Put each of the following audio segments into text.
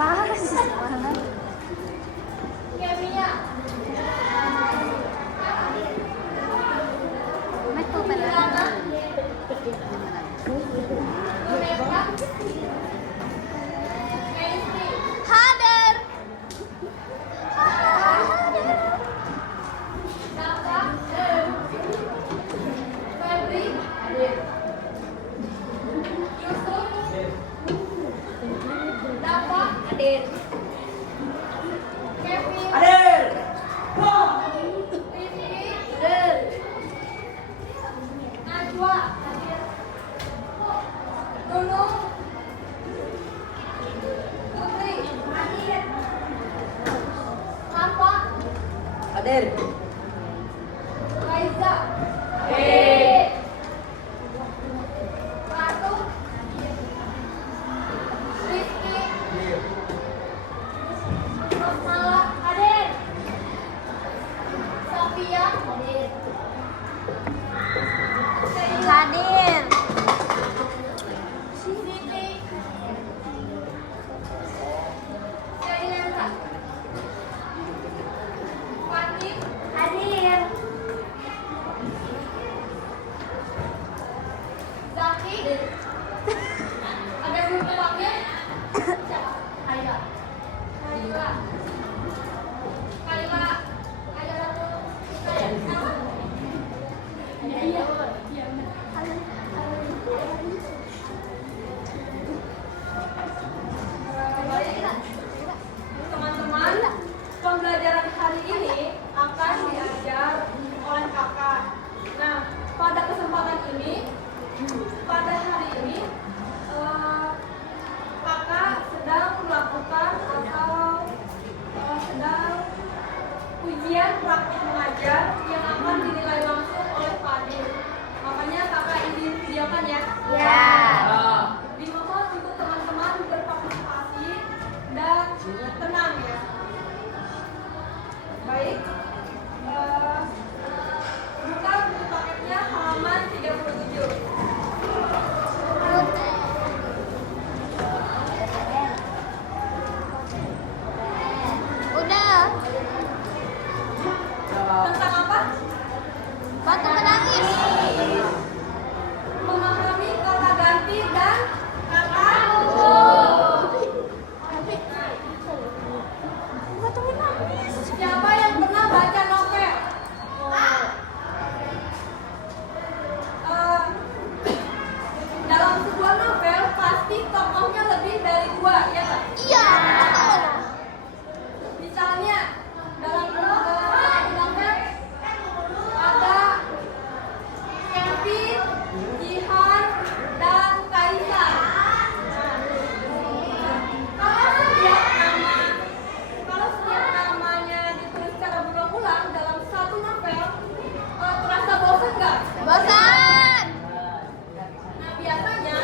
Parah sih sekolah. Metu pelan. Hadir. Hadir. Hadir. Hadir. Hadir. Hadir. Ada belum pelangnya? Kaila. Kaila. Kaila. Kaila satu. Iya. Iya. Teman-teman, pembelajaran hari ini akan diajar oleh kakak. Nah, pada kesempatan ini, pada hari ini, kakak sedang melakukan atau sedang ujian praktik mengajar yang akan dinilai langsung oleh Pak Adil. Makanya kakak izin videokan ya. Ya. Dimohon untuk teman-teman berpartisipasi dan tenang ya. Baik. Buka buku paketnya halaman 37. Udah. Tentang apa? Batu menangis. Memahami kata ganti dan kata Batu menangis. Siapa yang pernah baca novel? Dalam sebuah novel pasti tokohnya lebih dari dua, ya kan? Iya. Misalnya dalam novel ada Kevin, Jihan, dan Kaisar. Kalau setiap namanya ditulis secara berulang-ulang dalam satu novel, terasa bosan nggak? Bosan. Nah, biasanya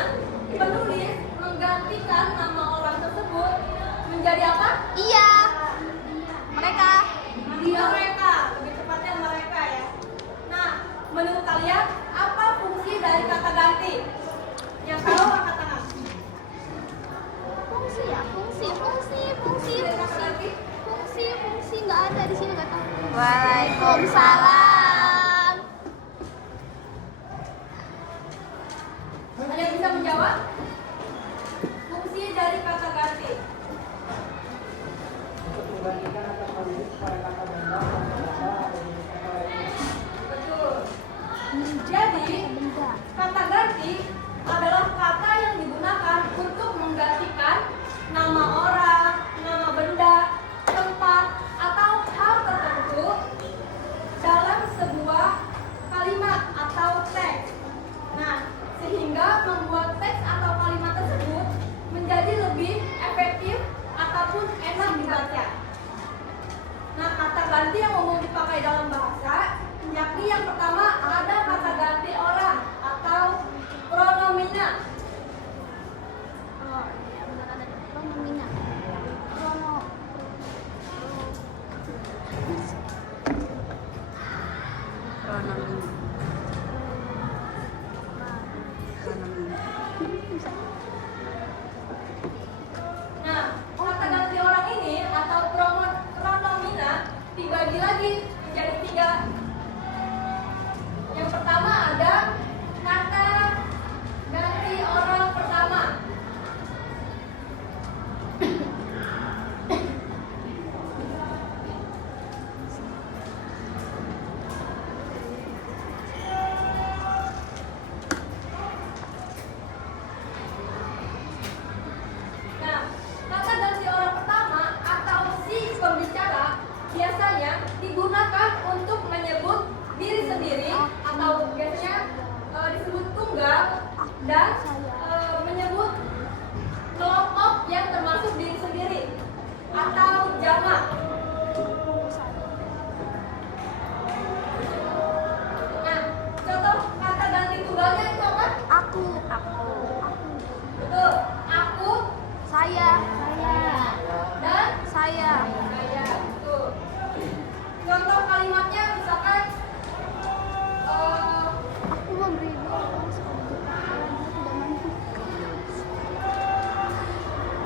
penulis menggantikan nama orang tersebut menjadi apa? Iya. Mereka. Mereka, lebih tepatnya mereka ya. Nah, menurut kalian apa fungsi dari kata ganti? Yang tahu angkat tangan. Fungsi ya, fungsi nggak ada di sini nggak tahu. Waalaikumsalam. Ada yang bisa menjawab? Fungsi dari kata ganti. Menggantikan atau mengganti pada kata benda atau kata Betul. Jadi, kata ganti adalah kata yang digunakan untuk menggantikan nama orang, nama benda, tempat, atau hal tertentu dalam sebuah kalimat atau teks. Nah, sehingga membuat teks atau kalimat tersebut menjadi lebih efektif ataupun enak dibaca. Nah, kata ganti yang umum dipakai dalam bahasa, yakni yang pertama ada kata ganti orang atau pronomina. Oh, iya benar ada pronomina. Pronomin. dan menyebut kelompok yang termasuk diri sendiri atau jamak. Nah, contoh kata ganti tunggalnya itu apa? Aku. Betul. Aku, Saya. dan Saya. saya. Betul. Contoh kalimatnya misalkan Aku memberi uang sekolah karena tidak mampu.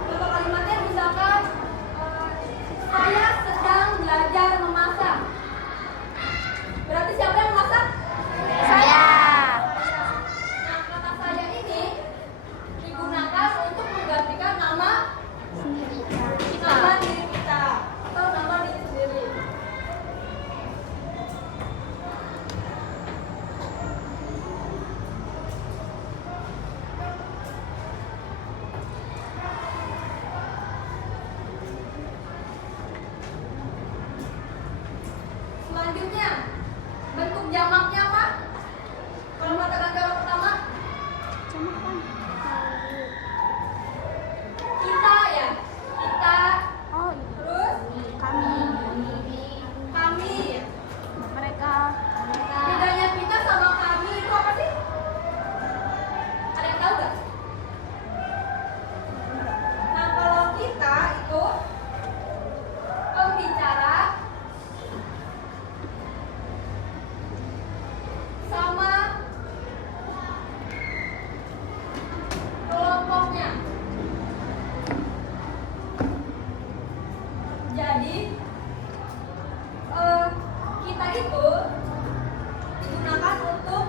contoh kalimatnya misalkan saya sedang belajar memasak. Berarti siapa yang memasak? Saya. Nah, kata saya ini digunakan untuk menggantikan nama Sendiri. diri kita atau nama diri sendiri. Selanjutnya, bentuk jamaknya apa? Kalau mata ganti orang pertama, Cuma kan. kita ya. Kita, Oh, iya. terus Kami. kami. Mereka. Bedanya kita sama kami itu apa sih? Ada yang tahu gak? Nah, kalau kita itu pembicara sama kelompoknya. Jadi kita itu digunakan untuk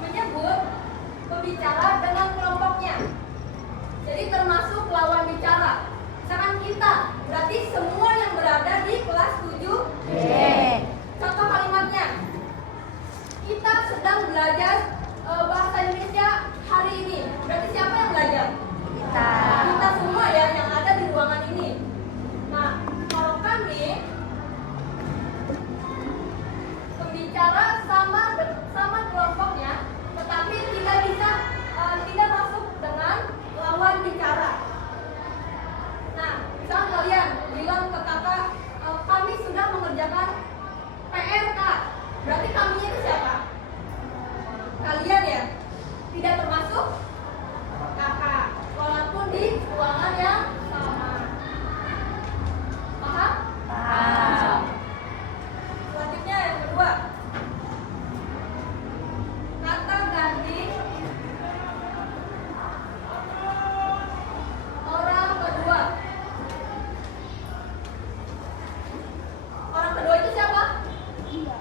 menyebut pembicara dengan kelompoknya. Jadi termasuk lawan bicara. Misalkan kita, berarti semua yang berada di kelas 7 J. Contoh kalimatnya, kita sedang belajar bahasa Indonesia hari ini. Berarti siapa yang belajar? Kita. Kita semua ya yang ada di ruangan ini. Nah, kalau kami pembicara sama kelompoknya, tetapi tidak masuk dengan lawan bicara. Nah, misal kalian bilang ke kakak, kami sudah mengerjakan PR Kak. Berarti kami itu siapa? Kalian ya, tidak termasuk kakak, walaupun di ruangan yang sama. Paham? Paham. Selanjutnya yang kedua, kata ganti orang kedua. Orang kedua itu siapa? Iya.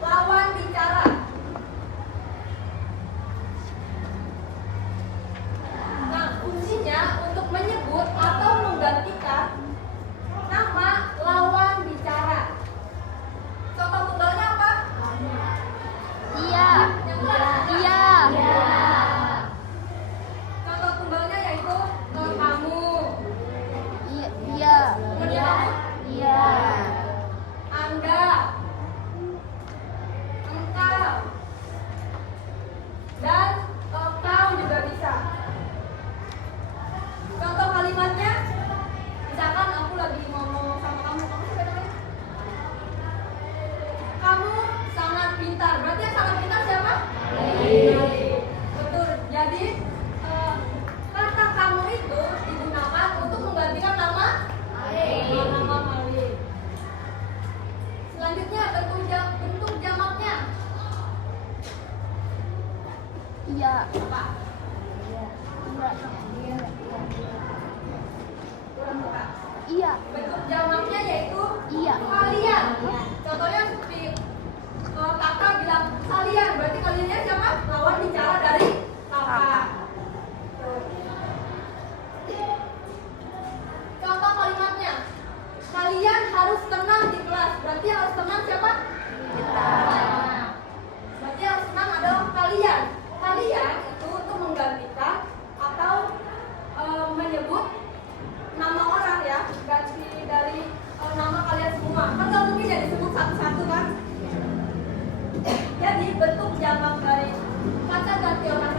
Lawan bicara. Nah, fungsinya untuk menyebut atau menggantikan nama lawan bicara. Contoh tunggalnya apa? Iya. Yang kelas? Iya. Contoh tunggalnya yaitu kamu, Iya. Iya. kemudian kamu, Iya. Anda, engkau, dan kau juga bisa. Contoh kalimatnya, misalkan aku lagi ngomong sama kamu siapa namanya? Kamu sangat pintar. Berarti yang sangat pintar siapa? Malik. Betul. Jadi kata kamu itu digunakan untuk menggantikan nama nama Malik. Selanjutnya bentuk jamaknya Iya. apa? Iya. Iya. Bentuk jamaknya yaitu Iya. kalian. Contohnya seperti kakak bilang kalian, berarti kaliannya siapa? Lawan bicara dari kakak. Contoh kalimatnya, kalian harus tenang di kelas. Berarti yang harus tenang siapa? Kita. Berarti yang harus tenang adalah kalian. Kalian itu untuk menggantikan atau menyebut nama orang ya, ganti dari nama kalian semua. Kan nggak mungkin ya disebut satu-satu kan? Jadi bentuk jamak dari kata ganti orang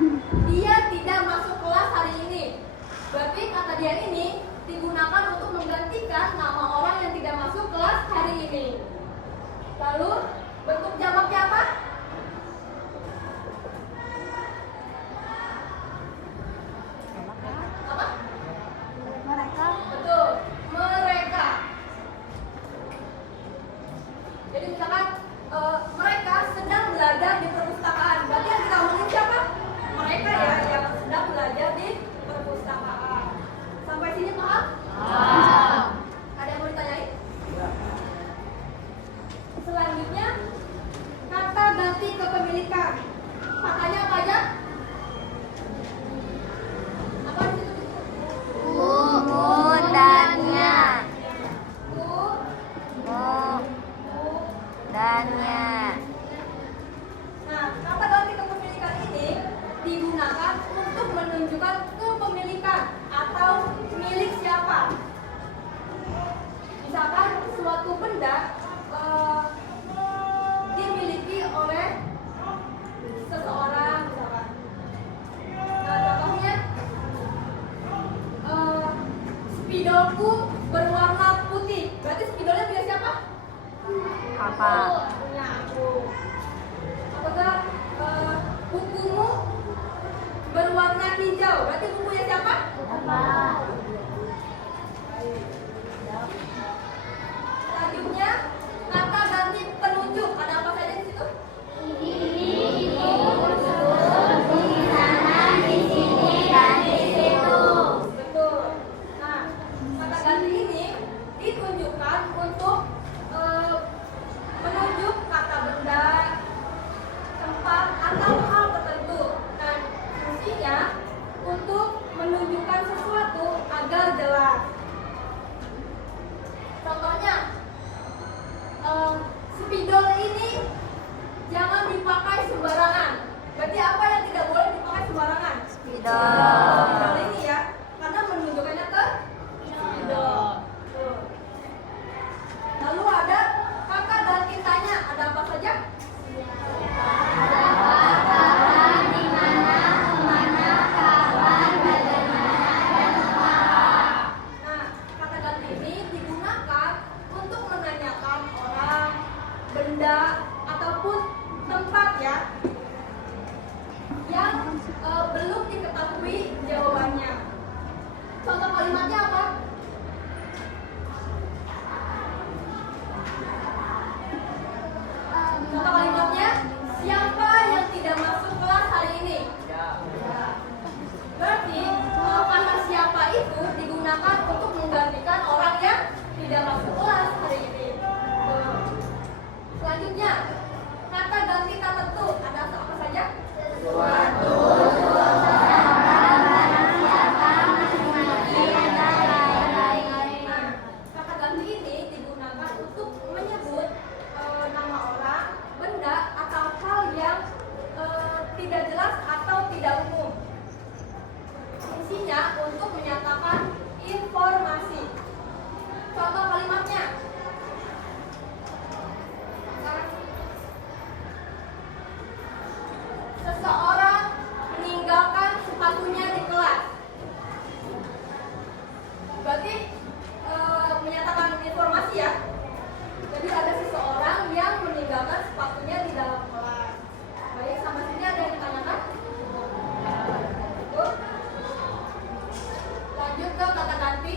Dia tidak masuk kelas hari ini. Berarti kata dia ini digunakan untuk menggantikan nama orang yang tidak masuk kelas hari ini. Lalu bentuk jamaknya apa? Apa? Mereka Betul, mereka. Jadi misalkan mereka sedang belajar di perpustakaan. Berarti yang kita omongin siapa? Mereka ya, yang sedang belajar di perpustakaan. Sampai sini paham? Ada yang mau ditanyain? Selanjutnya, kata ganti kepemilikan. Katanya apa aja? Apa di situ? dannya Bu, dannya Nah, kata ganti kepemilikan ini digunakan untuk menunjukkan kepemilikan atau milik siapa. Misalkan suatu benda dimiliki oleh seseorang, misalkan. Nah, contohnya spidolku berwarna putih. Berarti spidolnya punya siapa? Kakak. Punya aku. Apakah bukumu berwarna hijau? Berarti bukunya siapa? Selanjutnya, kata ganti penunjuk. Ada apa saja di situ? Betul. Nah, kata ganti ini ditunjukkan untuk menunjuk kata benda, tempat, atau hal tertentu. Dan fungsinya untuk menunjukkan sesuatu agar jelas. Contohnya, spidol ini jangan dipakai sembarangan. Berarti apa yang tidak boleh dipakai sembarangan? Spidol ini ya, karena menunjukkannya ke spidol. Tuh. Lalu ada kata ganti tanya. Ada apa saja? Nah, kata ganti ini digunakan untuk menanyakan orang, benda, ataupun tempat ya yang belum diketahui jawabannya. Contoh kalimatnya apa? Contoh kalimatnya, siapa yang tidak masuk kelas hari ini? Berarti kata siapa itu digunakan untuk menggantikan orang yang tidak masuk kelas hari ini. Selanjutnya, kata ganti tak tentu. Ada apa saja? Nah, kata ganti ini digunakan untuk menyebut nama orang, benda, atau hal yang tidak jelas atau tidak umum. Fungsinya untuk menyatakan informasi. Contoh kalimatnya. Seseorang meninggalkan sepatunya di kelas. Berarti menyatakan informasi ya. Jadi ada seseorang yang meninggalkan sepatunya di dalam kelas. Baik, sampai sini ada yang ditanyakan? Cukup. Lanjut ke kata ganti.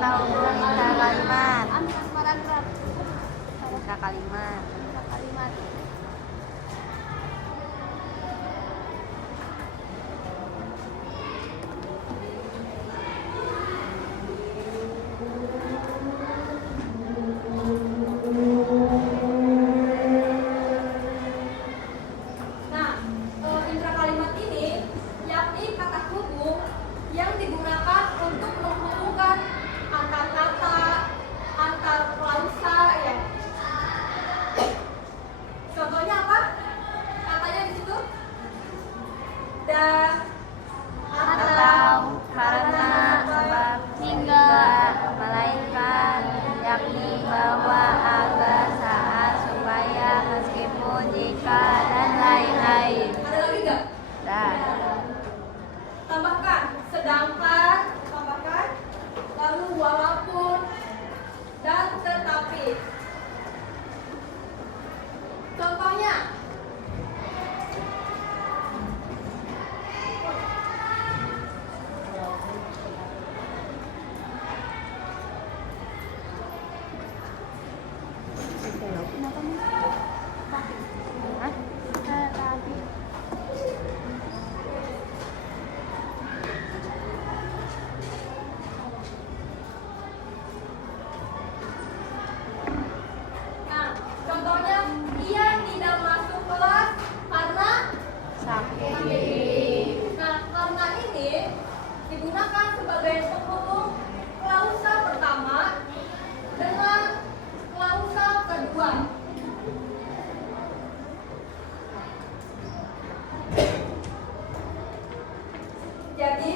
tahu intra kalimat? Ambil paragraf. Intra kalimat. Intra kalimat. Nah, intra kalimat ini yakni kata hubung yang digunakan untuk menghubungkan antar kata, antar klausa ya. Contohnya apa? Katanya di situ. Dan Atau karena sebab hingga melainkan yakni bahwa agar saat supaya meskipun jika dan lain-lain. ada lagi nggak? Dan Tambahkan sedangkan, tambahkan lalu walaupun dan tetapi. Contohnya Kenapa nih? Hah? Tadi. nah, contohnya ia tidak masuk kelas karena sakit. nah, karena ini digunakan sebagai penghubung klausa pertama dengan klausa kedua. Jadi,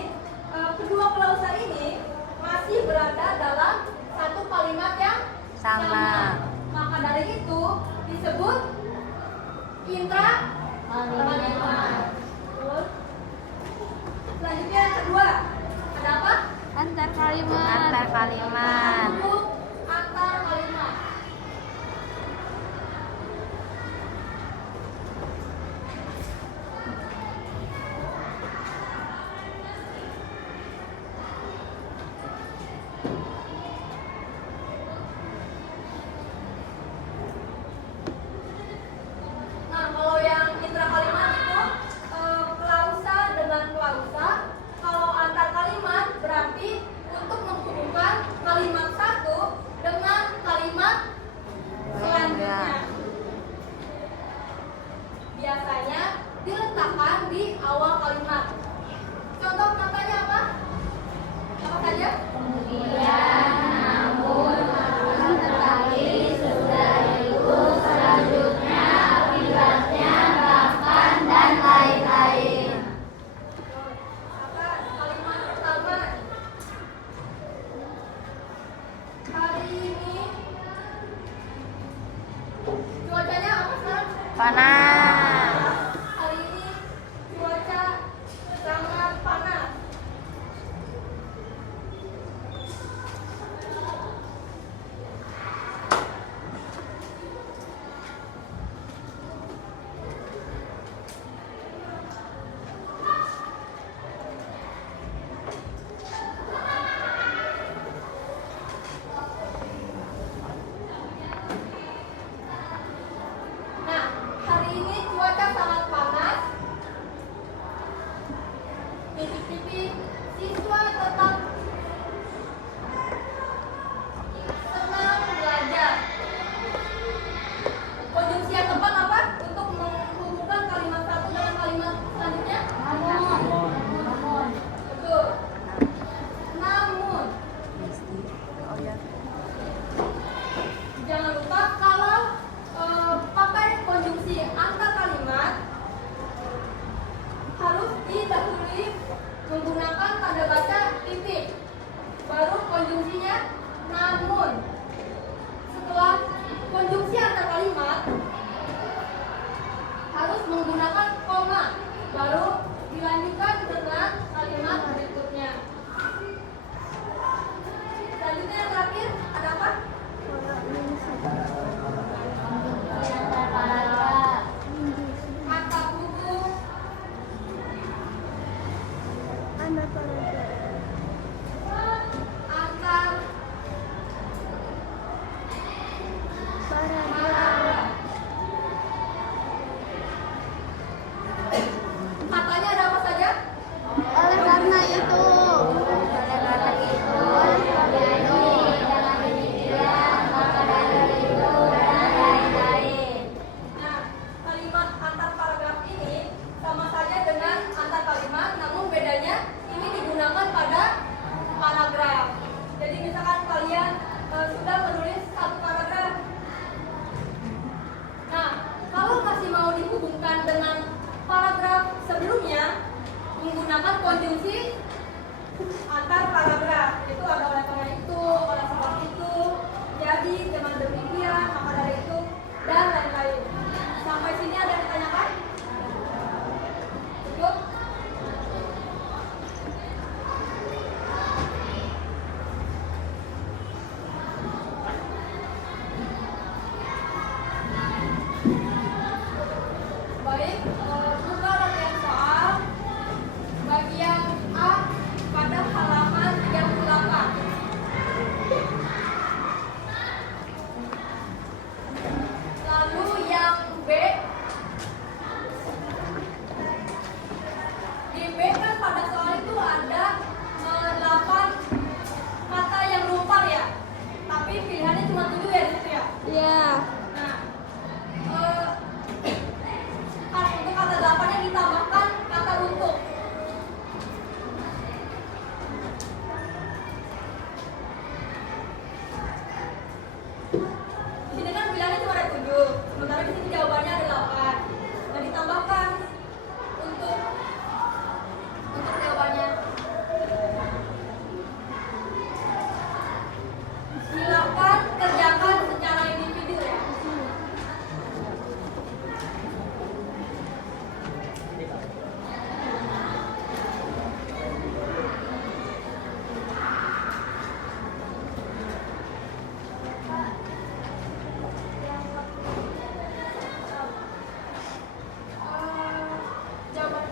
kedua klausa ini masih berada dalam satu kalimat yang Sama. Maka dari itu disebut intra kalimat. Terus, selanjutnya yang kedua, ada apa? Antar kalimat. Antar kalimat. Hubung antar kalimat. Nah, kalau yang intra kalimat itu klausa dengan klausa. Kalau antar kalimat berarti untuk menghubungkan kalimat satu dengan kalimat selanjutnya. Biasanya diletakkan di awal kalimat. Contoh katanya apa? Apa saja? Maka kalimat pertama, hari ini cuacanya apa sekarang? Panas. Hari ini cuaca sangat panas. Nah, hari Iya. Nah, untuk kata 8-nya ditambahkan kata untuk. Di sini kan bilangnya cuma ada 7, sementara di sini jawabannya ada 8. Dan ditambahkan untuk jawabannya. Silakan kerjakan secara individu ya. Jawaban.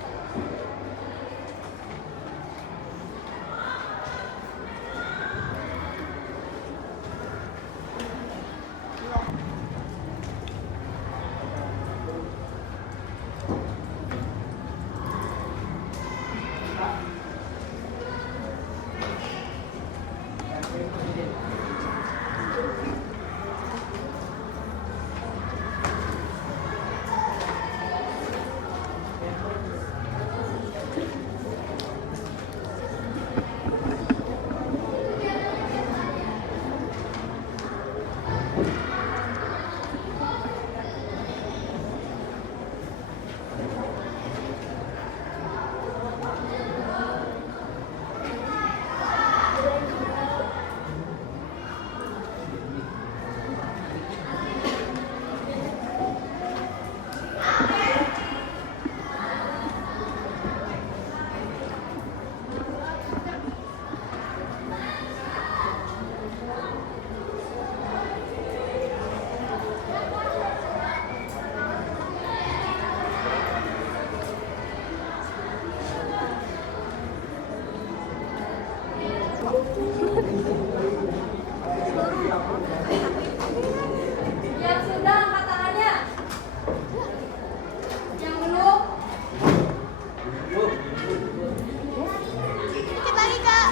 Yang sudah angkat tangannya. Yang belum. Dikit lagi, Kak.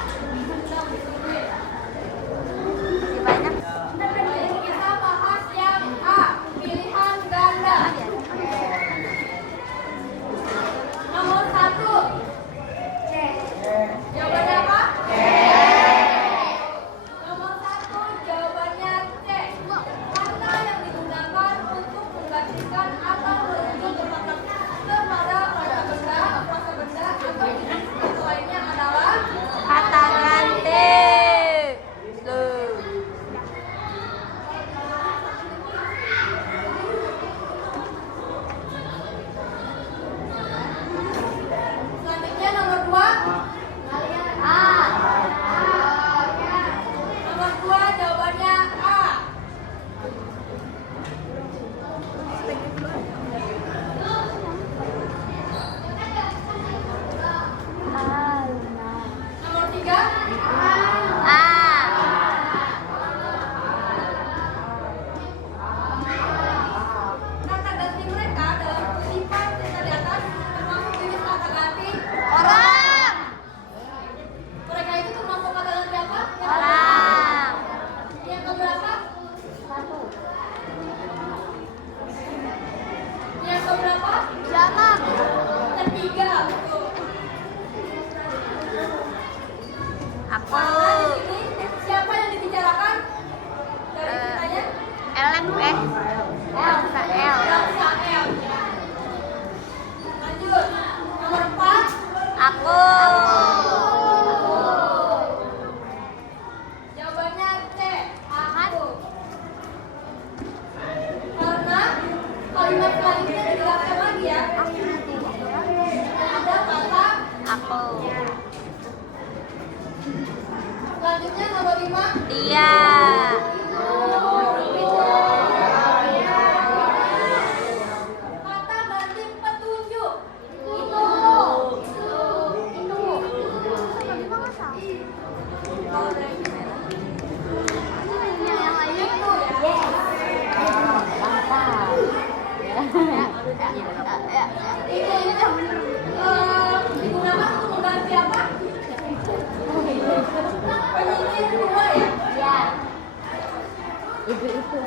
Masih banyak. Baik, kita bahas yang A, pilihan ganda. Nomor 1. Jawabannya apa? Nomor 1 jawabannya C. Kata yang digunakan untuk menggantikan atau merujuk kepada frasa benda atau jenis kata lainnya adalah Kata ganti. Tuh. selanjutnya nomor 2. Nomor 2 jawabannya A. Nomor 3. Kata ganti mereka dalam kutipan cerita di atas termasuk jenis kata ganti Orang. mereka itu termasuk kata ganti apa? Orang. Yang keberapa? Yang keberapa? Jamak. Ketiga. Betul. Aku. Karena di sini siapa yang dibicarakan dari ceritanya? Elsa L. Elsa M. Lanjut. Nomor 4. Aku. Jawabannya C. Aku. Karena kalimat selanjutnya dijelaskan lagi ya. Ada kata Aku. selanjutnya nomor 5. Dia. Kata ganti petunjuk. Itu. Yang lain. Itu ya. Digunakan untuk mengganti apa? Penyihir 2 ya. Itu.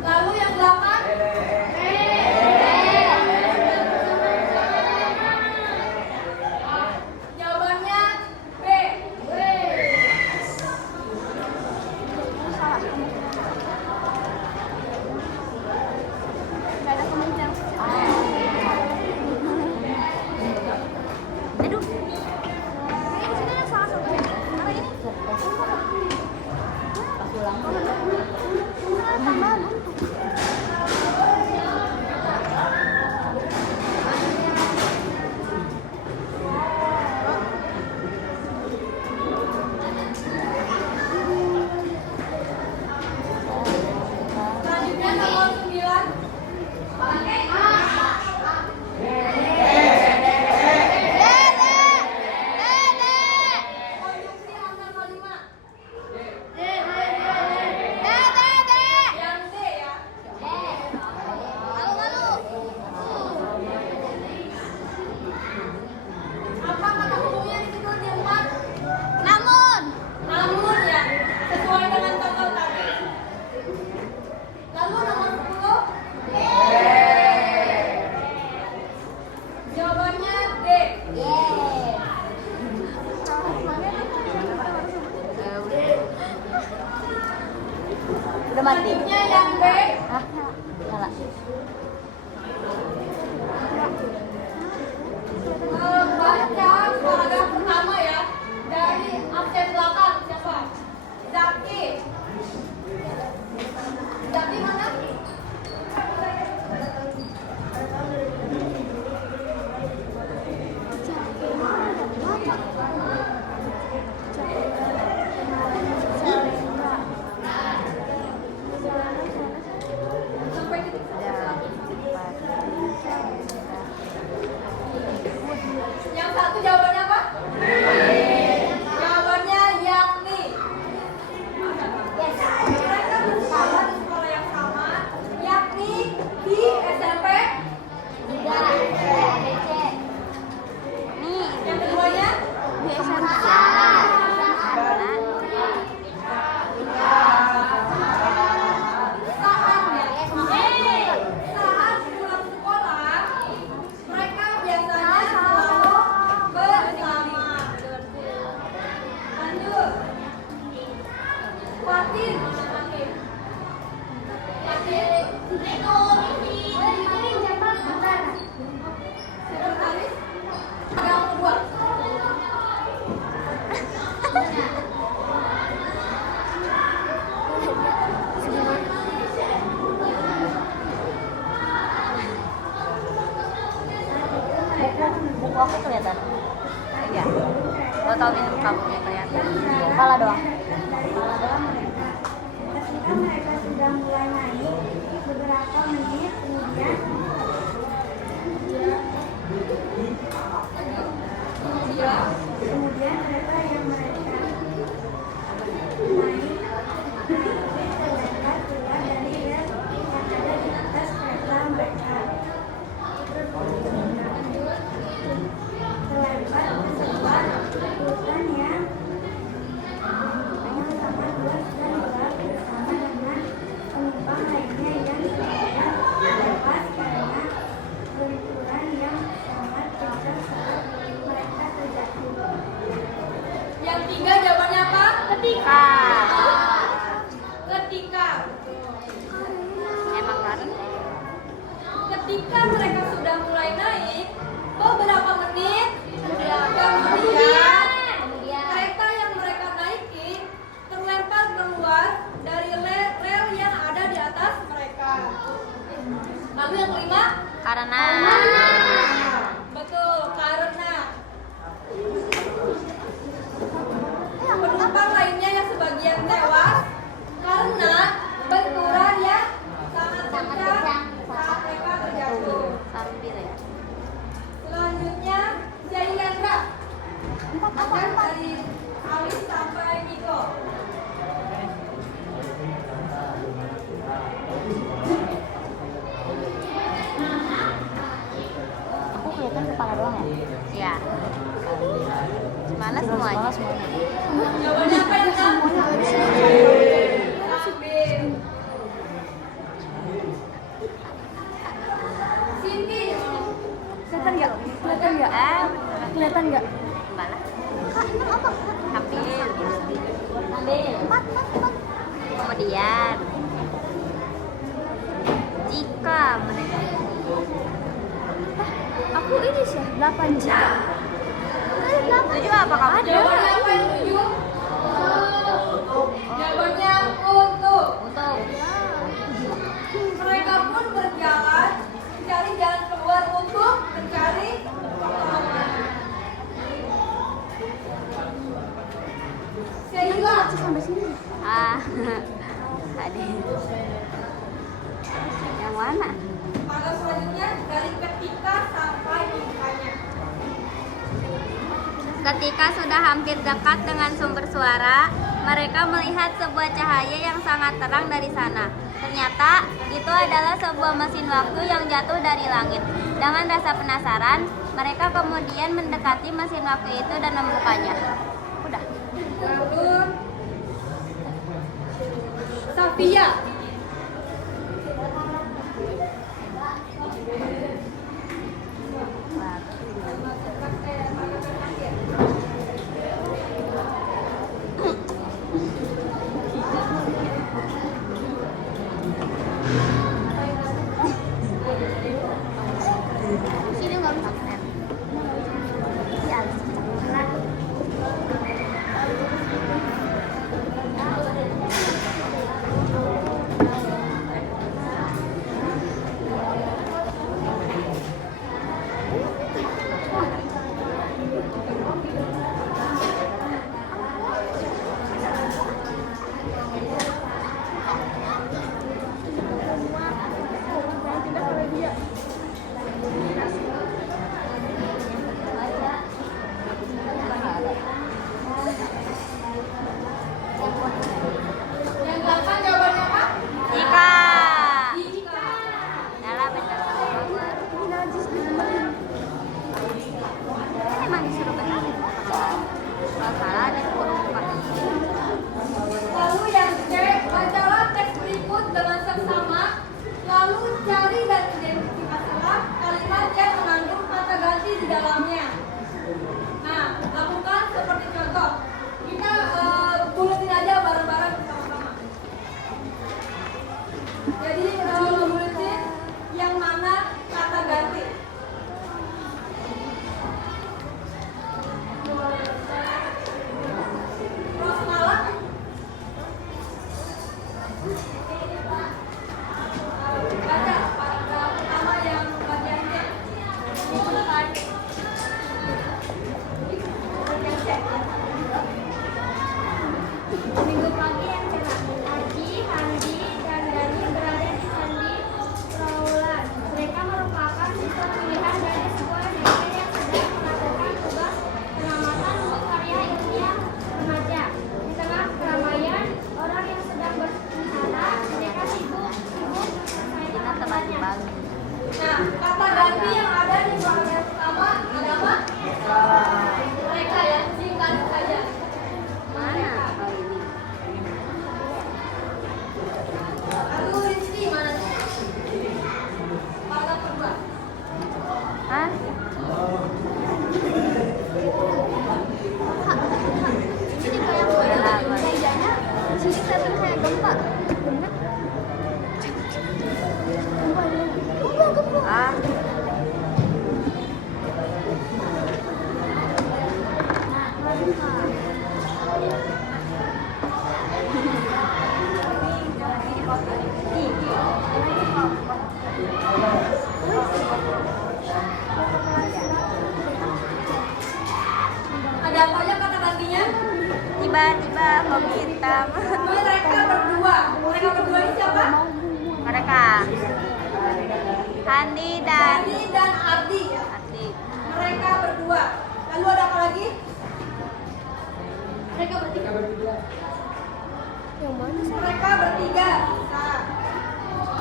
Lalu yang 8? Jawabannya B. Nggak ada kemungkinan. Aduh. Kayaknya di sini ada salah satu. Karena ini Pas ulang. tambahan untuk. Selanjutnya nomor 9. Konjungsi antar kalimat. Yang D ya. Apa kata umumnya di situ di 4? Namun, Namun ya, sesuai dengan contoh tadi. Lalu nomor 10. Jawabannya D. Udah mati. Selanjutnya yang B. Hah? Nyala. Baca paragraf pertama ya. Dari absen belakang siapa? Zaki. Zaki mana? Sampai titik yang satu jawabannya apa? Jawabannya yakni. Mereka bersekolah di sekolah yang sama, yakni di SMP. Yang keduanya saat pulang sekolah, mereka biasanya selalu bersama. Lanjut. Fatin. Sekretaris. Yang kedua. Buku aku kelihatan. Iya. Lo tau minum kamu kelihatan. Kepala doang. ketika mereka sudah mulai naik, beberapa menit kemudian kemudian kereta yang mereka naik terlepas keluar dari rel yang ada di atas kereta mereka. Terlepas keluar urutan yang sama luas dan gelap bersama dengan penumpang lainnya yang kemudian terlepas karena benturan yang sangat kencang saat mereka terjatuh. Yang tiga jawabannya apa? Ketika. Ketika. Emang kan? Ketika mereka sudah mulai naik, beberapa menit kemudian kereta yang mereka naiki terlempar keluar dari rel yang ada di atas mereka. Lalu yang kelima, Karena. betul, karena penumpang lainnya yang sebagian tewas karena benturan yang sangat kencang saat mereka terjatuh. Sambil ya. Selanjutnya, Zailendra. Ada dari Alis sampai Niko. Kemudian jika mereka Aku ini sih 8 jika. Ada 8. tujuh apa kamu? Jawabannya apa yang 7? Jawabannya untuk. Mereka pun berjalan mencari jalan keluar untuk mencari pertolongan. Sehingga Sampai sini. Ada yang mana? pada selanjutnya dari ketika sampai mukanya. Ketika sudah hampir dekat dengan sumber suara, mereka melihat sebuah cahaya yang sangat terang dari sana. Ternyata itu adalah sebuah mesin waktu yang jatuh dari langit. Dengan rasa penasaran, mereka kemudian mendekati mesin waktu itu dan membukanya. Udah. Lalu Safia. Sini enggak bisa. Yang 8 jawabannya apa? Jika Jika. Nala benar. Emang disuruh benar. Kalau salah ada kurung Pak. Lalu yang C, bacalah teks berikut dengan seksama, lalu cari dan identifikasilah kalimat yang mengandung kata ganti di dalamnya. Nah, lakukan seperti contoh. Kita buletin aja bareng-bareng sama-sama. Jadi buletin yang mana kata ganti. Terus malah baca paragraf pertama yang bagian C. Bagian C. Minggu pagi yang cerah. Haji, Handi, dan Dani berada di Candi Trawulan. Mereka merupakan siswa pilihan dari sebuah SMP yang sedang melakukan tugas pengamatan untuk karya ilmiah remaja. Di tengah keramaian orang yang sedang berwisata, mereka sibuk menyelesaikan tugasnya. Nah, kata ganti yang ada di paragraf pertama ada apa? Mereka ya, singkat saja. Mana? Oh ini. Lalu Rizky mana? Paragraf kedua. Hah? Ini kayak kayaknya sini kelihatan kayak gempa. Ah, Ada apa aja kata gantinya? tiba-tiba hobi hitam. Mereka berdua. Mereka berdua ini siapa? Mereka Handi dan Dani dan Ardi. Ardi. Mereka berdua. Lalu ada apa lagi? Mereka bertiga. Yang mana sih? Mereka bertiga. Nah,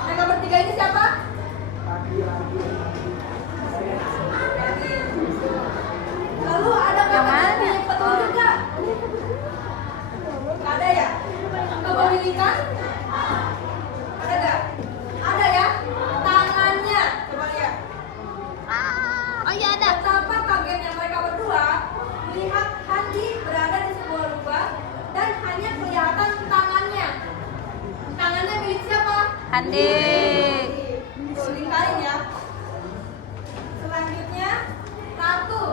mereka bertiga ini siapa? Dani. Lalu ada Yang kata mana? ganti petunjuk nggak? Nggak ada ya? Kepemilikan? Ada nggak? Ada ya? Tangannya. Coba lihat. Oh iya ada. Betapa kagetnya mereka berdua melihat Handi berada di sebuah lubang dan hanya kelihatan tangannya. Hande. Tuh, lingkarin ya. Selanjutnya ratu.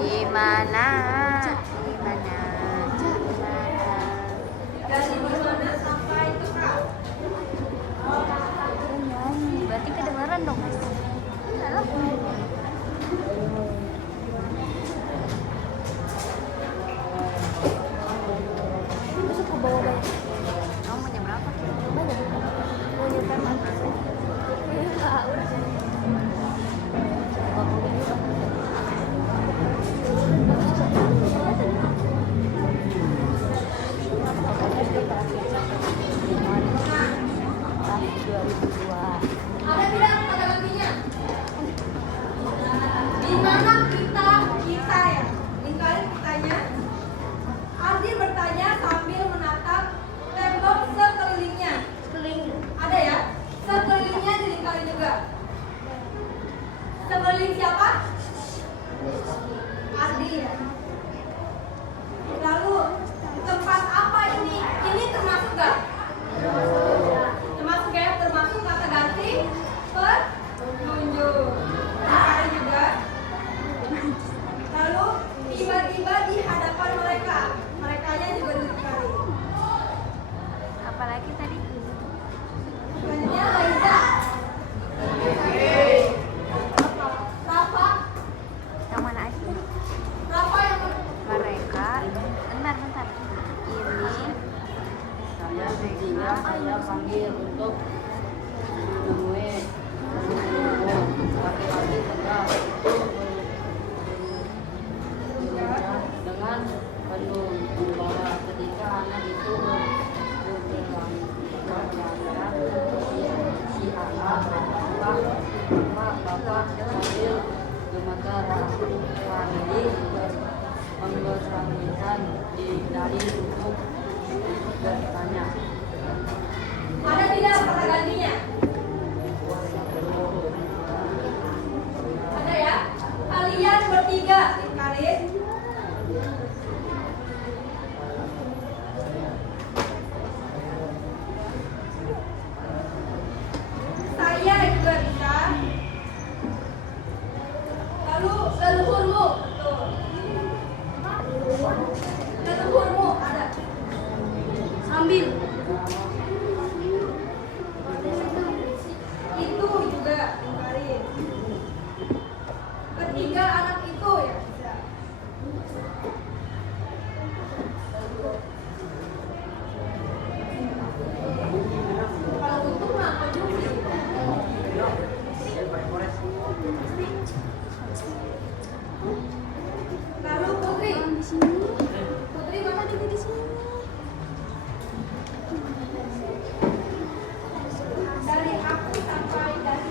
Di mana? Di mana? Dari mana sampai itu kak? Berarti kedengeran dong, Mas. Salah. Kamu mau jam berapa? Ada tidak kata gantinya? Di mana kita ya? Lingkarin kitanya. Ardi bertanya sambil menatap tembok sekelilingnya. Ada ya? Sekelilingnya dilingkari juga. Sekeliling siapa? Ardi ya. Lalu tempat apa ini? Ini termasuk gak? Termasuk ya? Termasuk kata ganti penunjuk. Dilingkari juga. Lalu tiba-tiba di hadapan mereka. Merekanya juga dilingkari. Apalagi tadi? Selanjutnya Laiza. Rafa. Yang mana aja tadi? Rafa yang Mereka. Bentar. Ini. Saya sehingga saya panggil untuk menemui laki-laki tegas dengan penuh membawa ketika anak itu berjalan si anak bapak sambil gemetar Hamidi mengesampingkan dari untuk bertanya. ada tidak kata gantinya? Ada ya? Kalian bertiga lingkarin. Saya juga bisa. Lalu leluhurmu. Tuh. Leluhurmu ada. Ambil. Itu juga lingkarin. Ketiga anak itu ya bisa. Kalau untuk mah konjungsi. Lalu Putri. Putri mana juga di sini. Dari aku sampai dari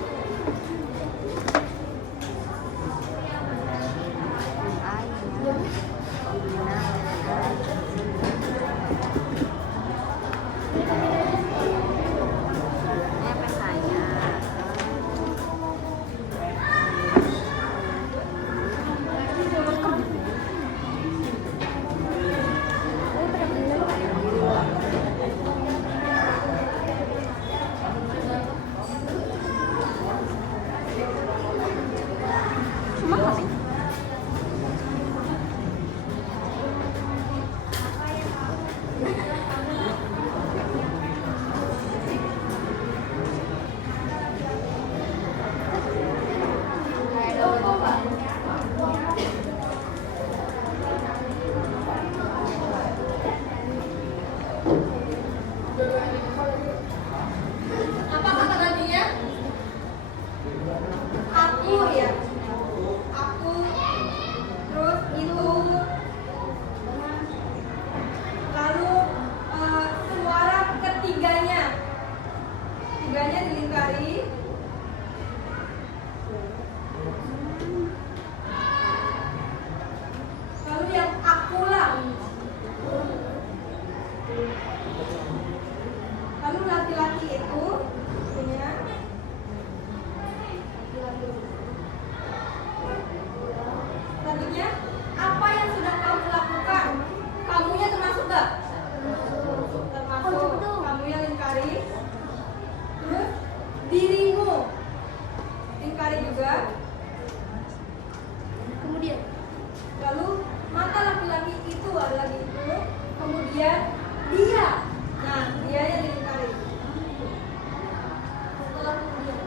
apa kata gantinya? Aku ya. Aku. Terus itu. Lalu suara ketiganya. Tiganya dilingkari. Lalu yang akulah. Lalu laki-laki itu punya selanjutnya apa yang sudah kamu lakukan? Kamunya termasuk gak? Termasuk. kemudian dia. Nah, dianya dilingkari. Setelah kemudian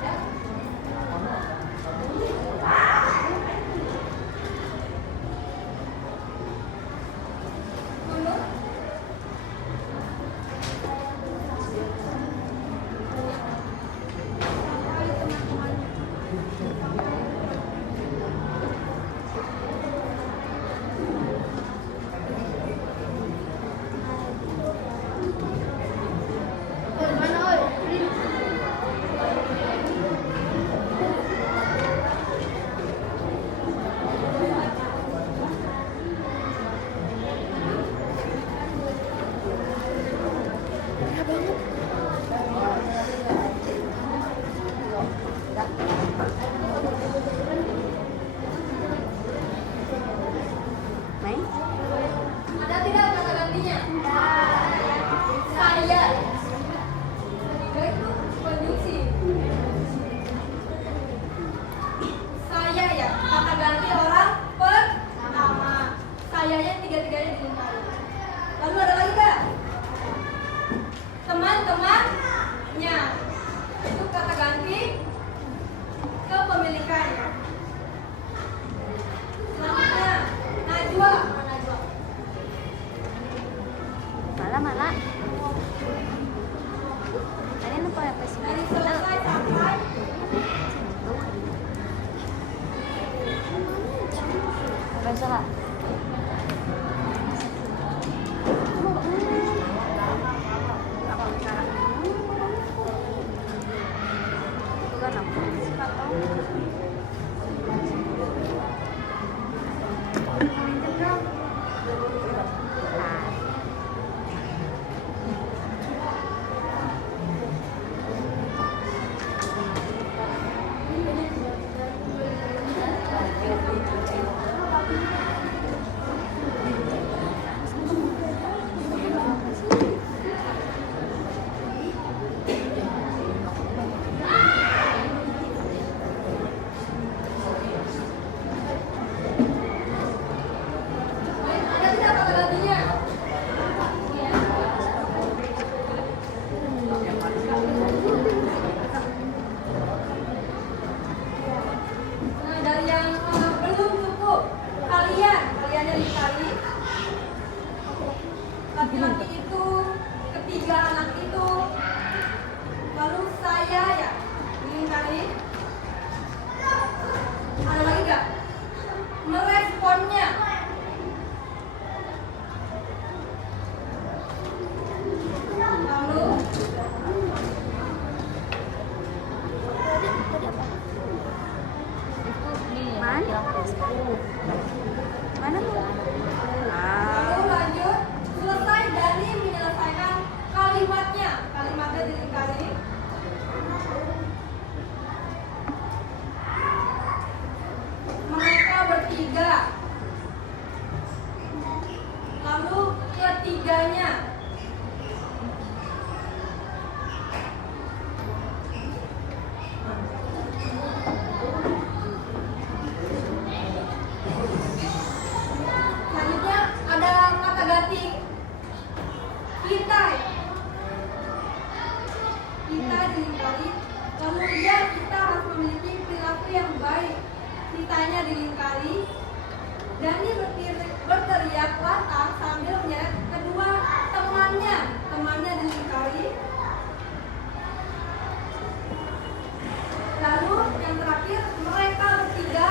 ya. Mundur. Mai? Ada tidak kata gantinya? Saya. Ketiga itu konjungsi. Saya ya, kata ganti orang pertama. Sayanya tiga-tiganya dilingkari. Lalu ada lagi nggak? Teman-temannya. Itu kata ganti kepemilikan. Selanjutnya Najwa. Najwa. Malah. Ada apa sih? Dari selesai sampai Baca. Bukan apa? ada tidak kata gantinya? Nah, dari yang belum cukup, kaliannya dikali. Laki-laki itu, ketiga anak itu, lalu saya ya, dilingkari. Ada lagi nggak? Meresponnya. Lalu Mana tuh? lalu lanjut, selesai dari menyelesaikan kalimatnya. Kalimatnya dilingkari. Mereka bertiga. Lalu ketiganya. Selanjutnya ada kata ganti kita. Kita dilingkari. Kemudian kita harus memiliki perilaku yang baik. Kitanya dilingkari. Dani berteriak lantang sambil menyeret kedua temannya. Temannya dilingkari. Lalu yang terakhir, mereka bertiga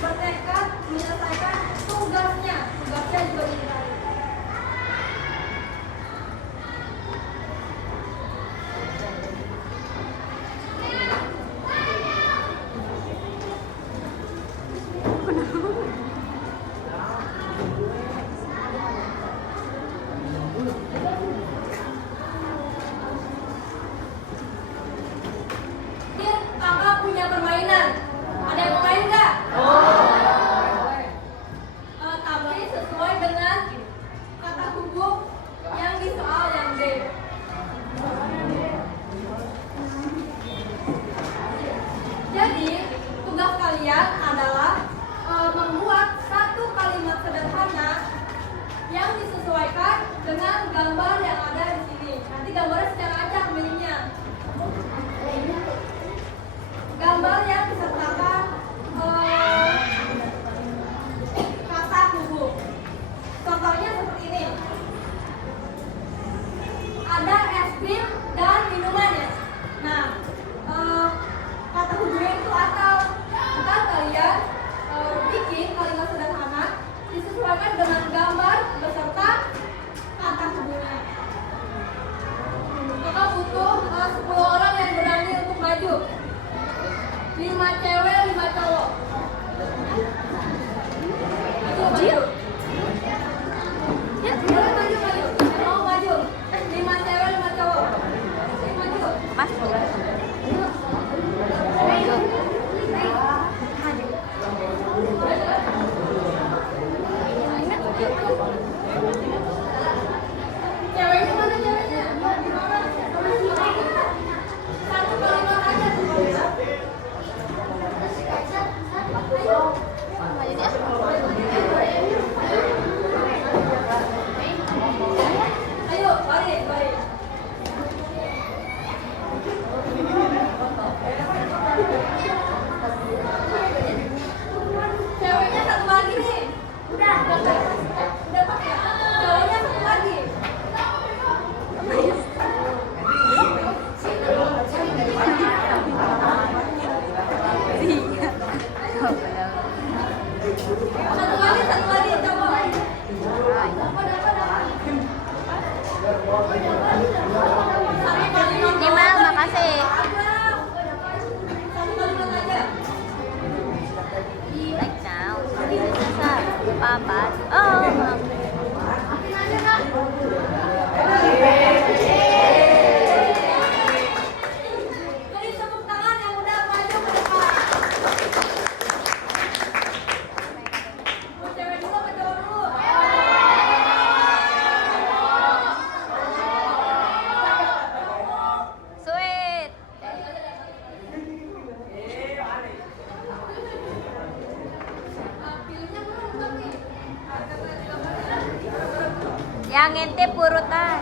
bertekad menyelesaikan tugasnya. Tugasnya juga dilingkari. dengan gambar beserta kata sebelumnya. Kakak butuh 10 orang yang berani untuk maju. 5 cewek, 5 cowok. Maju. Ya, boleh maju. Mau maju. 5 cewek, 5 cowok. Maju. Mas. Ceweknya mana ceweknya? Satu kalimat aja. Ayo, balik. Ceweknya satu lagi nih. Udah pakai. Cowoknya satu lagi. Satu lagi cowok. Nimal, makasih. Satu kalimat aja. Like now. Bisa. Papa. Oh. Beri tepuk tangan yang udah maju ke depan. Mau cewek dulu ke cowok dulu? Sweet. Pilihnya belum nih. Yang ngintip urutan.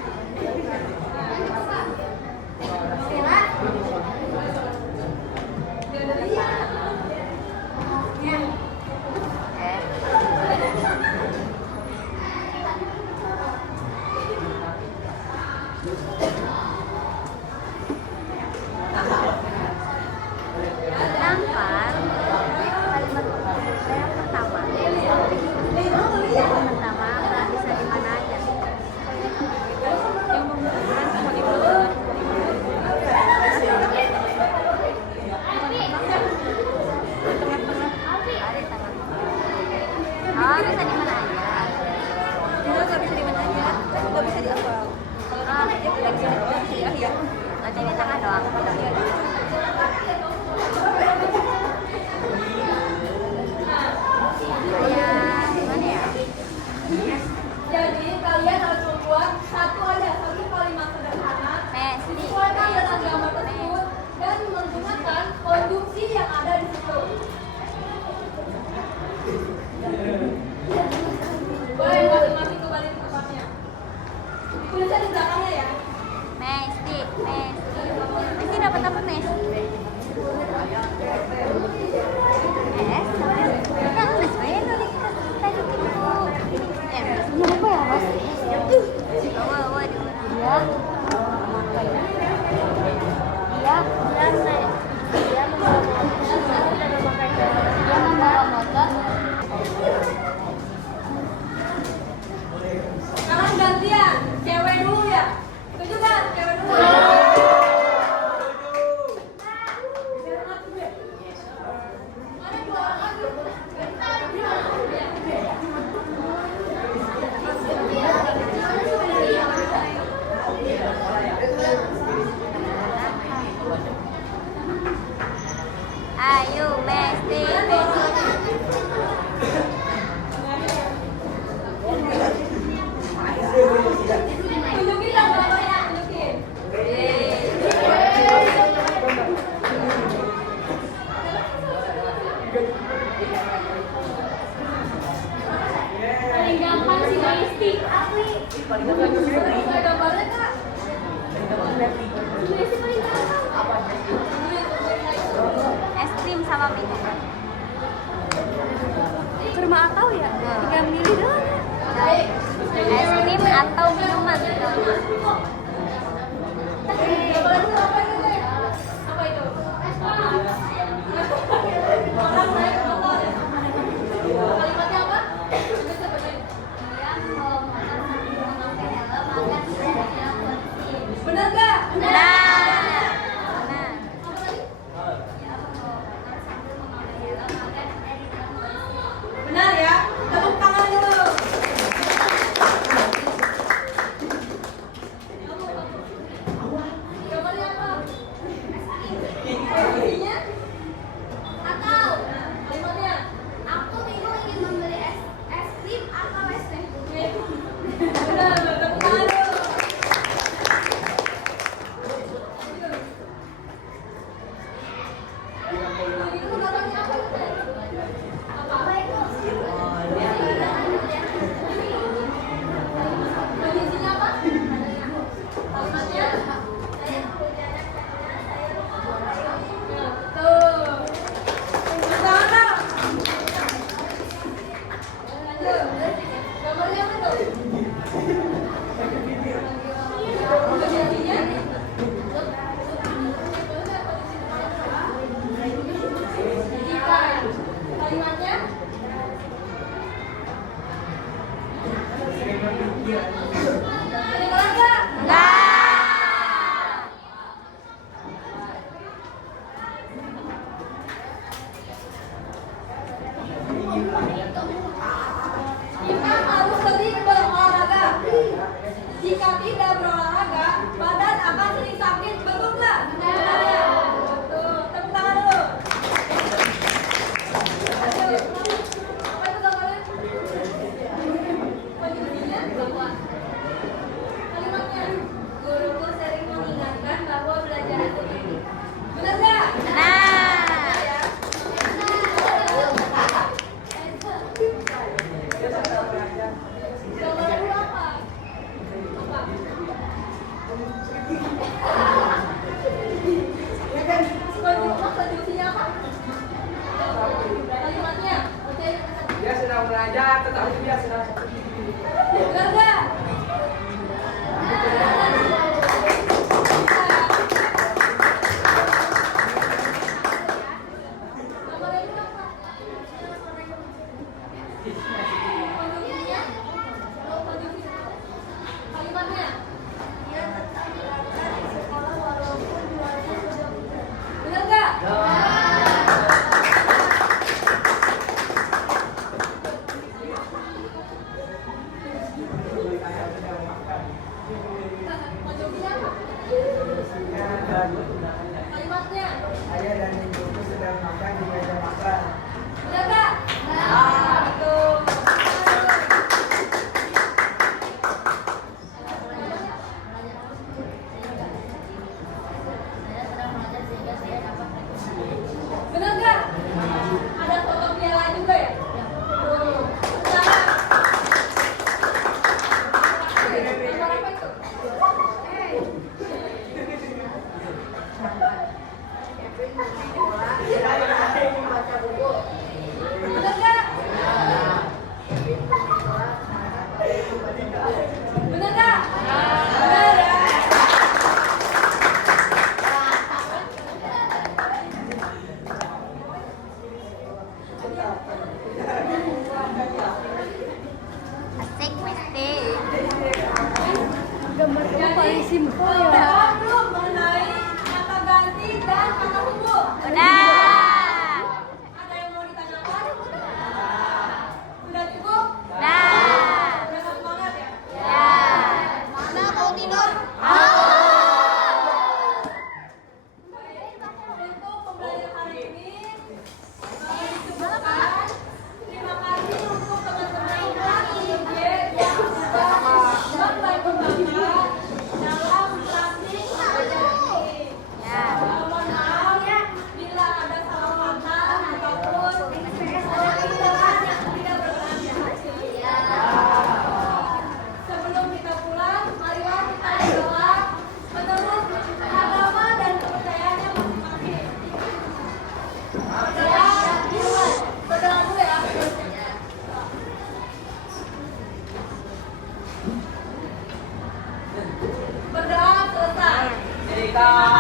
Tampar kalimat yang pertama. Yang pertama bisa di mana aja. Yang membutuhkan sebagai oh, bisa di mana aja. Nggak bisa di mana aja, nggak bisa dihafal. Kalau di mana aja udah bisa ya. Berarti di tengah doang. Ya, gimana ya? Jadi kalian harus membuat satu kalimat sederhana disesuaikan dengan gambar tersebut dan menggunakan konjungsi yang ada di situ. Boleh masing-masing kembali ke tempatnya. Tulisnya di belakangnya ya. Mesti dapat apa Mesti? Sekarang gantian, cewek dulu ya. Setuju kan? Cewek dulu. Mana dua orang lagi? Ayo Mesti. Tunjukin dong gambarnya, tunjukin. Paling gampang sih Mesti. Bisa gambarnya kak? Mesti paling gampang. Es krim sama minum. Ke rumah atau ya? Tinggal milih doang. Es krim atau minuman. Gambarnya itu apa itu deh? Apa itu? Orang naik motor ya? Kalimatnya apa? Coba. Kedengeran nggak? Enggak. Kita harus sering berolahraga. Jika tidak berolahraga, badan akan sering sakit, betul nggak? Benar ya? Betul. Tepuk tangan dulu. Apa itu gambarnya? Penjelasannya bahwa kalimatnya Guruku sering mengingatkan bahwa belajar itu penting. benar nggak? Nah. Gambar dulu apa? Apa? Konjungsinya apa? Kalimatnya. Oke. Dia sedang belajar, tetapi dia sedang Benar nggak? Gambarnya itu apa? Konjungsinya? Konjungsi. Kalimatnya. Dia tetap belajar di sekolah walaupun luarnya sudah hujan. Benar nggak? Konjungsinya apa? Kalimatnya. Ayah dan ibuku sedang makan di meja makan. Benar nggak? Betul. Benar nggak? Ada foto piala juga ya? Tuh. Sekarang. Gambar apa itu? Benar nggak? Benar nggak? Benar ya. Asik mesti. Jadi, paham belum mengenai kata ganti dan kata hubung? Udah. Ada yang mau ditanyakan? Sudah cukup? Nah. Udah semangat ya? Ya. Mana mau tidur? Untuk pembelajaran hari ini dicukupkan. Terima kasih untuk teman-teman yang sudah membantu Bapak dalam praktik belajar ini. Ya. Mohon maaf bila ada salah kata ataupun ada kesalahan yang tidak berkenan di hati. Sebelum kita pulang, marilah kita berdoa menurut agama dan kepercayaannya masing-masing. Berdoa dulu ya. Berdoa selesai. Jadikan